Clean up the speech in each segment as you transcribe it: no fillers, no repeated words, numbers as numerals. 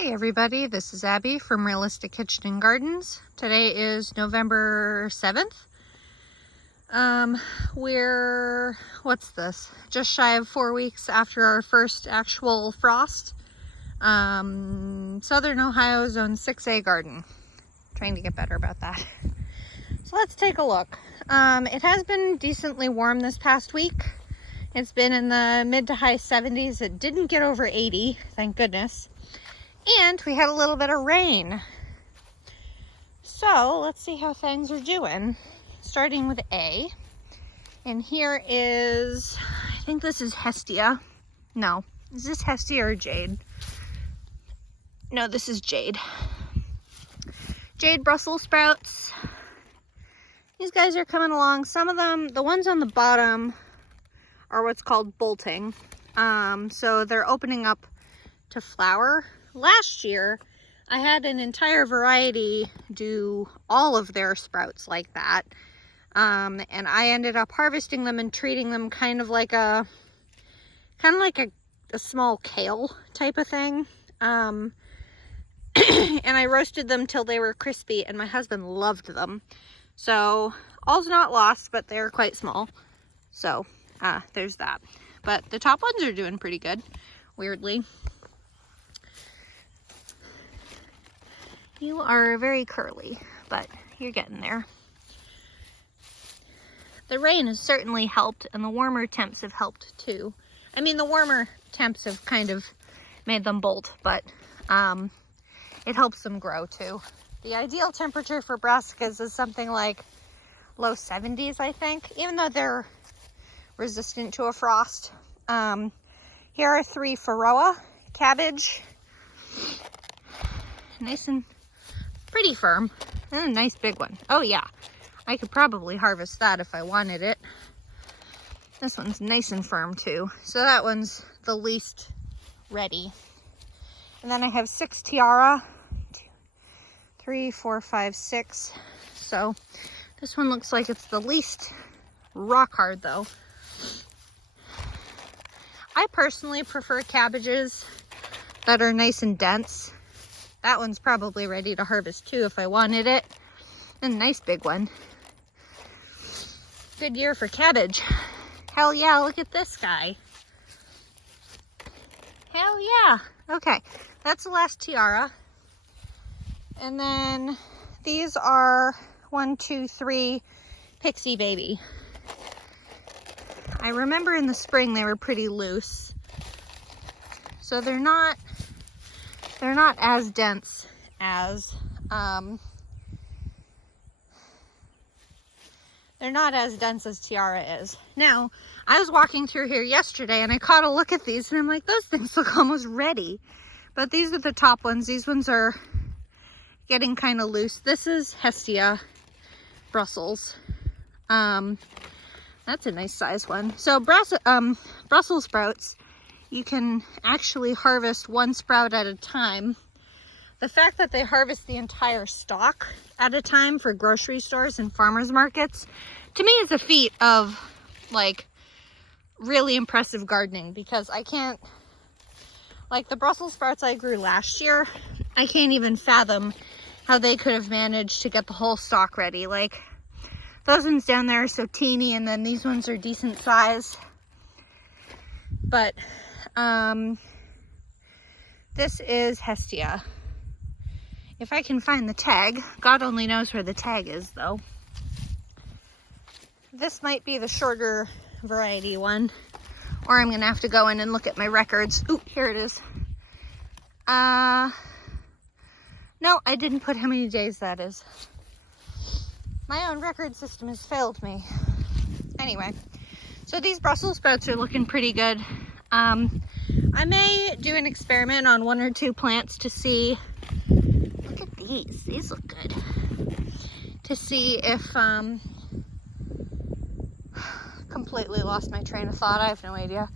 Hey everybody, this is Abby from Realistic Kitchen and Gardens. Today is November 7th. What's this? Just shy of 4 weeks after our first actual frost. Southern Ohio Zone 6A garden. Trying to get better about that. So let's take a look. It has been decently warm this past week. It's been in the mid to high 70s. It didn't get over 80, thank goodness. And we had a little bit of rain. So let's see how things are doing. Starting with A. And here is, I think this is Hestia. No, is this Hestia or Jade? No, this is Jade. Jade Brussels sprouts. These guys are coming along. Some of them, the ones on the bottom, are what's called bolting. So they're opening up to flower. Last year, I had an entire variety do all of their sprouts like that. And I ended up harvesting them and treating them kind of like a small kale type of thing. And I roasted them till they were crispy, and my husband loved them. So all's not lost, but they're quite small. So there's that. But the top ones are doing pretty good, weirdly. You are very curly, but you're getting there. The rain has certainly helped, and the warmer temps have helped too. I mean, the warmer temps have kind of made them bolt, but it helps them grow too. The ideal temperature for brassicas is something like low 70s, I think, even though they're resistant to a frost. Here are 3 Varroa cabbage. Nice and pretty firm, and a nice big one. Oh yeah, I could probably harvest that if I wanted it. This one's nice and firm too, so that one's the least ready. And then I have 6 Tiara, 2, 3, 4, 5, 6. So this one looks like it's the least rock hard though. I personally prefer cabbages that are nice and dense. That one's probably ready to harvest too if I wanted it. And a nice big one. Good year for cabbage. Hell yeah, look at this guy. Hell yeah. Okay, that's the last Tiara. And then these are 1, 2, 3 Pixie Baby. I remember in the spring they were pretty loose. So they're not as dense as Tiara is. Now, I was walking through here yesterday and I caught a look at these and I'm like, those things look almost ready. But these are the top ones. These ones are getting kind of loose. This is Hestia Brussels. That's a nice size one. So Brussels sprouts, you can actually harvest 1 sprout at a time. The fact that they harvest the entire stalk at a time for grocery stores and farmers markets, to me is a feat of like really impressive gardening, because I can't, like the Brussels sprouts I grew last year, I can't even fathom how they could have managed to get the whole stalk ready. Like those ones down there are so teeny, and then these ones are decent size. But this is Hestia. If I can find the tag, God only knows where the tag is though. This might be the shorter variety one, or I'm gonna have to go in and look at my records. Ooh, here it is. No, I didn't put how many days that is. My own record system has failed me. Anyway, so these Brussels sprouts are looking pretty good. I may do an experiment on 1 or 2 plants to see. Look at these. These look good. To see if completely lost my train of thought. I have no idea.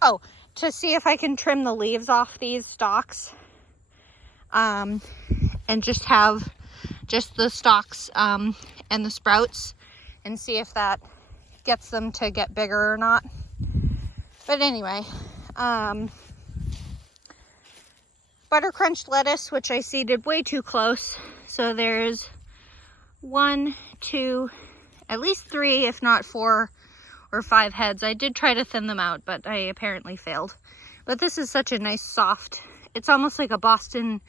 Oh, to see if I can trim the leaves off these stalks. And just have just the stalks and the sprouts, and see if that gets them to get bigger or not. But anyway, butter crunch lettuce, which I seeded way too close. So there's 1, 2, at least 3, if not 4 or 5 heads. I did try to thin them out, but I apparently failed. But this is such a nice soft, it's almost like a Boston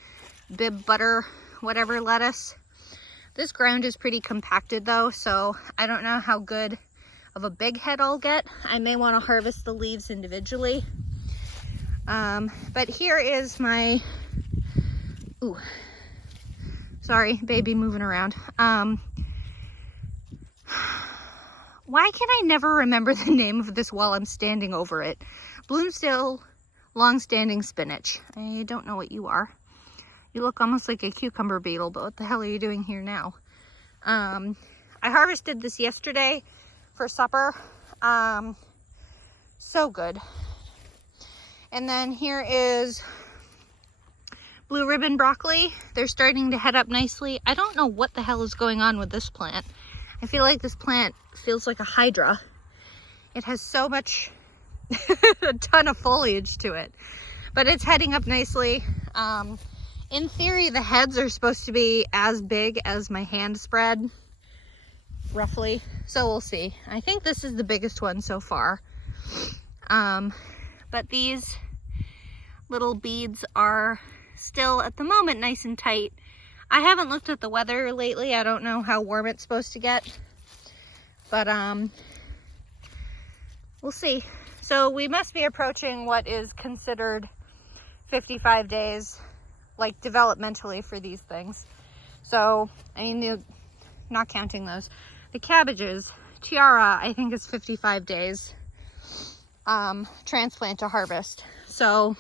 bib butter whatever lettuce. This ground is pretty compacted though, so I don't know how good of a big head I'll get. I may want to harvest the leaves individually. But here is my, ooh, sorry, baby moving around. Why can I never remember the name of this while I'm standing over it? Bloomsdale long-standing spinach. I don't know what you are. You look almost like a cucumber beetle, but what the hell are you doing here now? I harvested this yesterday for supper. So good. And then here is blue ribbon broccoli. They're starting to head up nicely. I don't know what the hell is going on with this plant. I feel like this plant feels like a hydra. It has so much, a ton of foliage to it, but it's heading up nicely. In theory, the heads are supposed to be as big as my hand spread, roughly. So we'll see. I think this is the biggest one so far. But these little beads are still at the moment nice and tight. I haven't looked at the weather lately. I don't know how warm it's supposed to get, but we'll see. So we must be approaching what is considered 55 days, like developmentally for these things. So, I mean, not counting those. The cabbages, Tiara, I think is 55 days transplant to harvest. So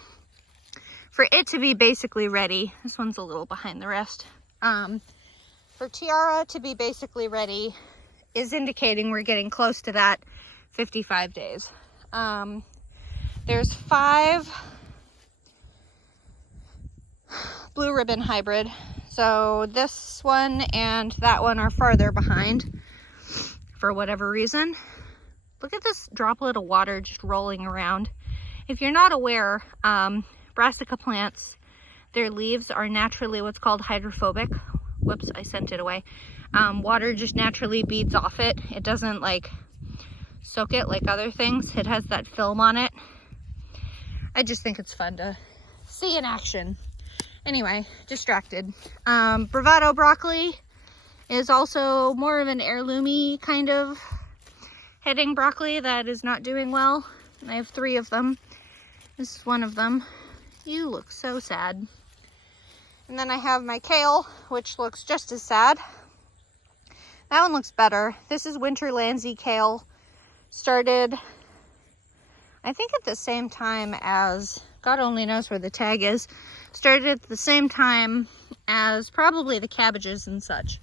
for it to be basically ready, this one's a little behind the rest. For Tiara to be basically ready is indicating we're getting close to that 55 days. There's 5 blue ribbon hybrid. So this one and that one are farther behind for whatever reason. Look at this droplet of water just rolling around. If you're not aware, brassica plants, their leaves are naturally what's called hydrophobic. Whoops, I sent it away. Water just naturally beads off it. It doesn't like soak it like other things. It has that film on it. I just think it's fun to see in action. Anyway, distracted. Bravado broccoli is also more of an heirloomy kind of heading broccoli that is not doing well. I have 3 of them. This is one of them. You look so sad. And then I have my kale, which looks just as sad. That one looks better. This is winter Landsea kale. Started, I think at the same time as, God only knows where the tag is, started at the same time as probably the cabbages and such.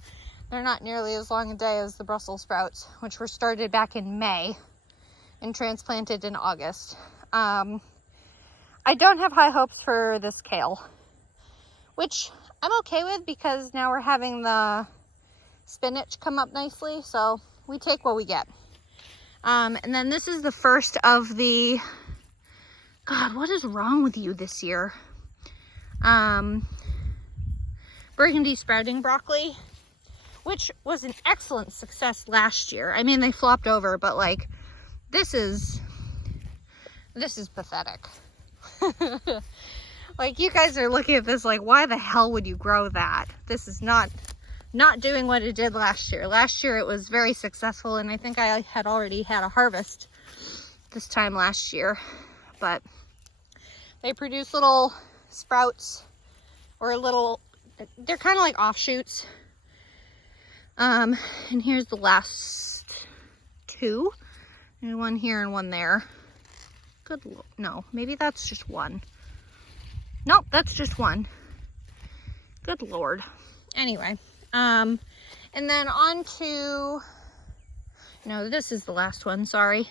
They're not nearly as long a day as the Brussels sprouts, which were started back in May and transplanted in August. I don't have high hopes for this kale, which I'm okay with because now we're having the spinach come up nicely, so we take what we get. And then this is the first of the, God, what is wrong with you this year? Burgundy sprouting broccoli, which was an excellent success last year. I mean, they flopped over, but like, this is pathetic. Like, you guys are looking at this like, why the hell would you grow that? This is not doing what it did last year. Last year it was very successful, and I think I had already had a harvest this time last year. But they produce little sprouts, or little, they're kind of like offshoots. And here's the last 2. And one here and one there. Good Lord. No, maybe that's just one. Nope, that's just one. Good Lord. Anyway, and then on to, no, this is the last one, sorry.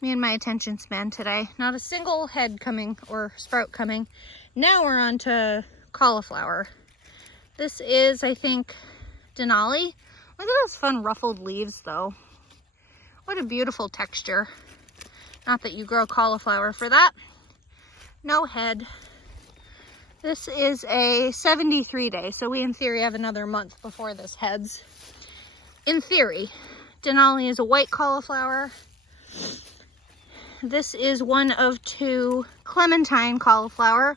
Me and my attention span today. Not a single head coming or sprout coming. Now we're on to cauliflower. This is, I think, Denali. Look at those fun ruffled leaves though. What a beautiful texture. Not that you grow cauliflower for that. No head. This is a 73 day, so we in theory have another month before this heads. In theory. Denali is a white cauliflower. This is one of 2 clementine cauliflower,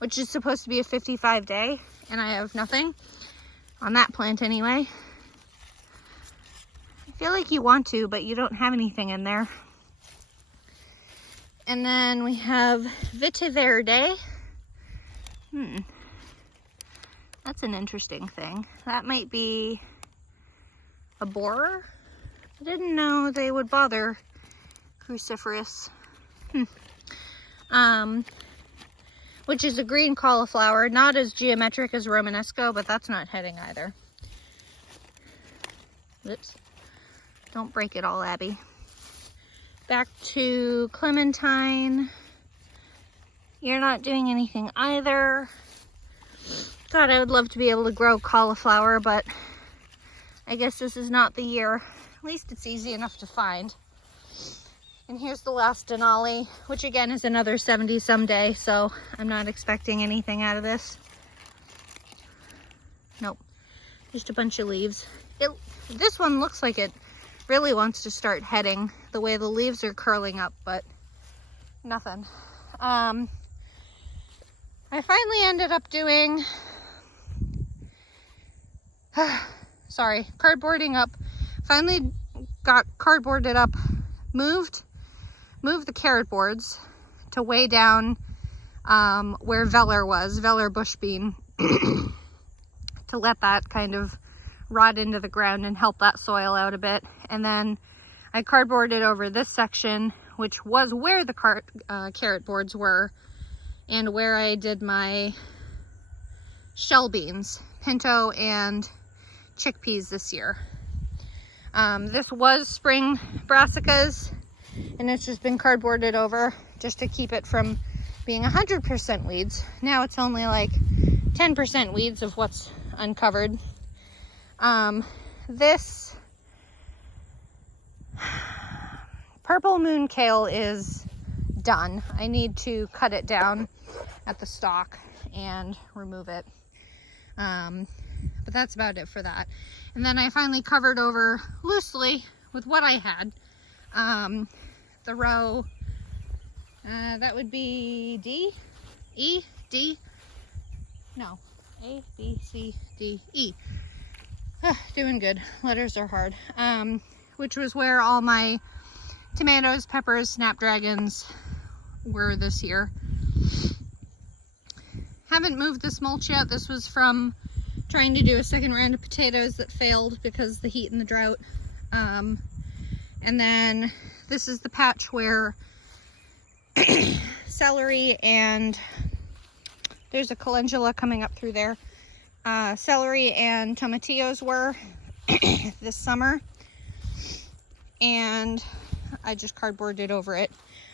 which is supposed to be a 55 day, and I have nothing on that plant anyway. I feel like you want to, but you don't have anything in there. And then we have Viteverde. That's an interesting thing. That might be a borer. I didn't know they would bother cruciferous. Which is a green cauliflower, not as geometric as Romanesco, but that's not heading either. Oops. Don't break it all, Abby. Back to clementine. You're not doing anything either. God, I would love to be able to grow cauliflower, but I guess this is not the year. At least it's easy enough to find. And here's the last Denali, which again is another 70 some day, so I'm not expecting anything out of this. Nope, just a bunch of leaves. This one looks like it really wants to start heading the way the leaves are curling up, but nothing. I finally ended up doing, cardboarding up. Finally got cardboarded up, moved the carrot boards to way down where Veller was, Veller bush bean, to let that kind of rot into the ground and help that soil out a bit. And then I cardboarded over this section, which was where the carrot boards were and where I did my shell beans, pinto and chickpeas this year. This was spring brassicas, and it's just been cardboarded over just to keep it from being 100% weeds. Now it's only like 10% weeds of what's uncovered. This purple moon kale is done. I need to cut it down at the stalk and remove it. But that's about it for that. And then I finally covered over loosely with what I had. The row, that would be D, E, D, no, A, B, C, D, E. Doing good. Letters are hard. Which was where all my tomatoes, peppers, snapdragons were this year. Haven't moved this mulch yet. This was from trying to do a second round of potatoes that failed because of the heat and the drought. And then this is the patch where celery and there's a calendula coming up through there. Celery and tomatillos were this summer, and I just cardboarded over it.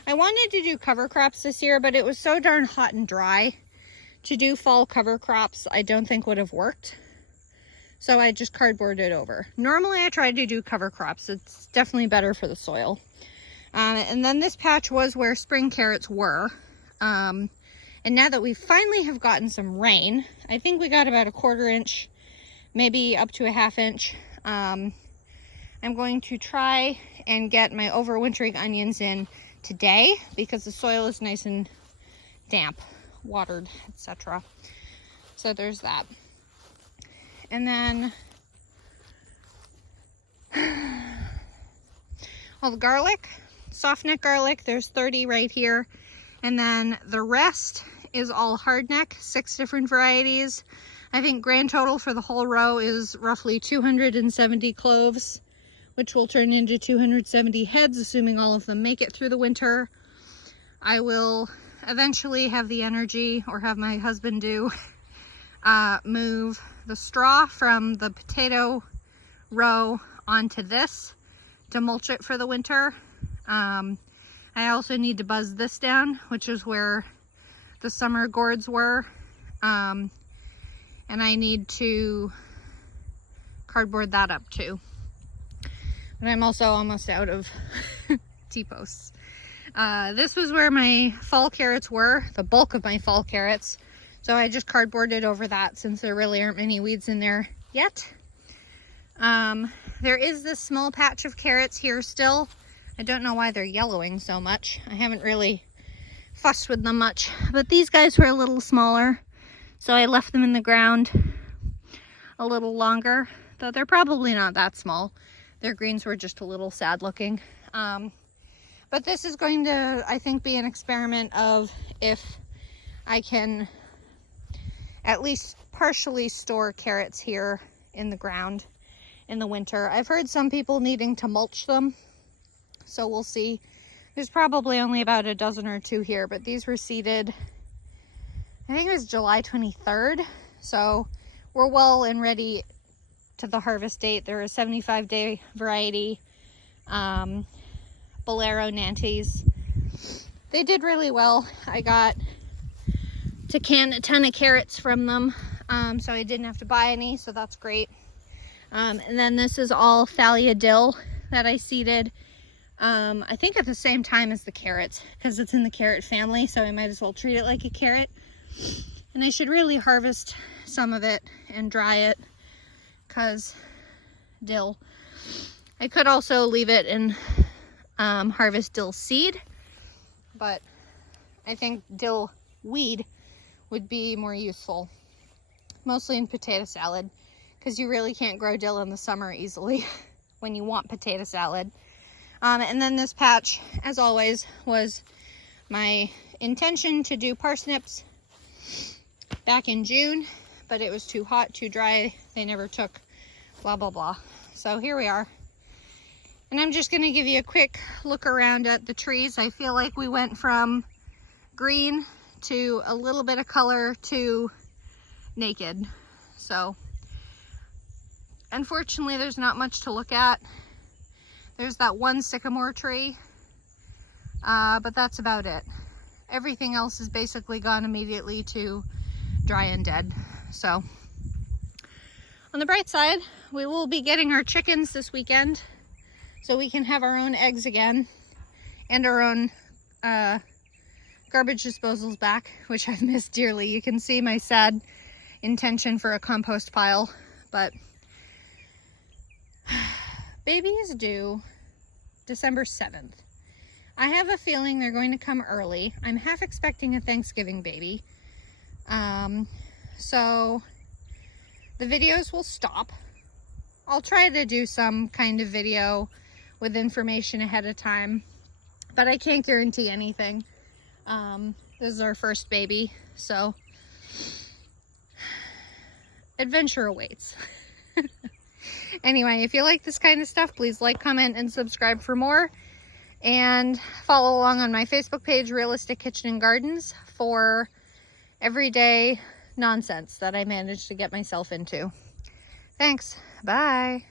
I wanted to do cover crops this year, but it was so darn hot and dry. To do fall cover crops, I don't think would have worked. So I just cardboarded over. Normally I try to do cover crops. It's definitely better for the soil. And then this patch was where spring carrots were. And now that we finally have gotten some rain, I think we got about a 1/4 inch, maybe up to a 1/2 inch. I'm going to try and get my overwintering onions in today because the soil is nice and damp, watered, etc. So there's that. And then all the garlic, soft neck garlic, there's 30 right here. And then the rest is all hard neck, 6 different varieties. I think grand total for the whole row is roughly 270 cloves, which will turn into 270 heads, assuming all of them make it through the winter. I will eventually have the energy, or have my husband do, move the straw from the potato row onto this to mulch it for the winter. I also need to buzz this down, which is where the summer gourds were. And I need to cardboard that up too. But I'm also almost out of T-posts. This was where my fall carrots were, the bulk of my fall carrots. So I just cardboarded over that since there really aren't many weeds in there yet. There is this small patch of carrots here still. I don't know why they're yellowing so much. I haven't really fussed with them much, but these guys were a little smaller, so I left them in the ground a little longer, though they're probably not that small. Their greens were just a little sad looking. But this is going to, I think, be an experiment of if I can at least partially store carrots here in the ground in the winter. I've heard some people needing to mulch them, so we'll see. There's probably only about a dozen or two here, but these were seeded, I think it was July 23rd. So we're well and ready to the harvest date. They're a 75-day variety, Bolero Nantes. They did really well. I got to can a ton of carrots from them, so I didn't have to buy any, so that's great. And then this is all Thalia dill that I seeded, I think at the same time as the carrots, because it's in the carrot family, so I might as well treat it like a carrot. And I should really harvest some of it and dry it, because dill. I could also leave it and harvest dill seed, but I think dill weed would be more useful, mostly in potato salad, because you really can't grow dill in the summer easily when you want potato salad. And then this patch, as always, was my intention to do parsnips back in June, but it was too hot, too dry, they never took, blah blah blah. So here we are, and I'm just going to give you a quick look around at the trees. I feel like we went from green to a little bit of color to naked. So unfortunately there's not much to look at. There's that one sycamore tree, but that's about it. Everything else is basically gone immediately to dry and dead. So on the bright side, we will be getting our chickens this weekend, so we can have our own eggs again and our own garbage disposals back, which I've missed dearly. You can see my sad intention for a compost pile, but baby is due December 7th. I have a feeling they're going to come early. I'm half expecting a Thanksgiving baby. So the videos will stop. I'll try to do some kind of video with information ahead of time, but I can't guarantee anything. This is our first baby, so adventure awaits. Anyway, if you like this kind of stuff, please like, comment, and subscribe for more. And follow along on my Facebook page, Realistic Kitchen and Gardens, for everyday nonsense that I managed to get myself into. Thanks. Bye.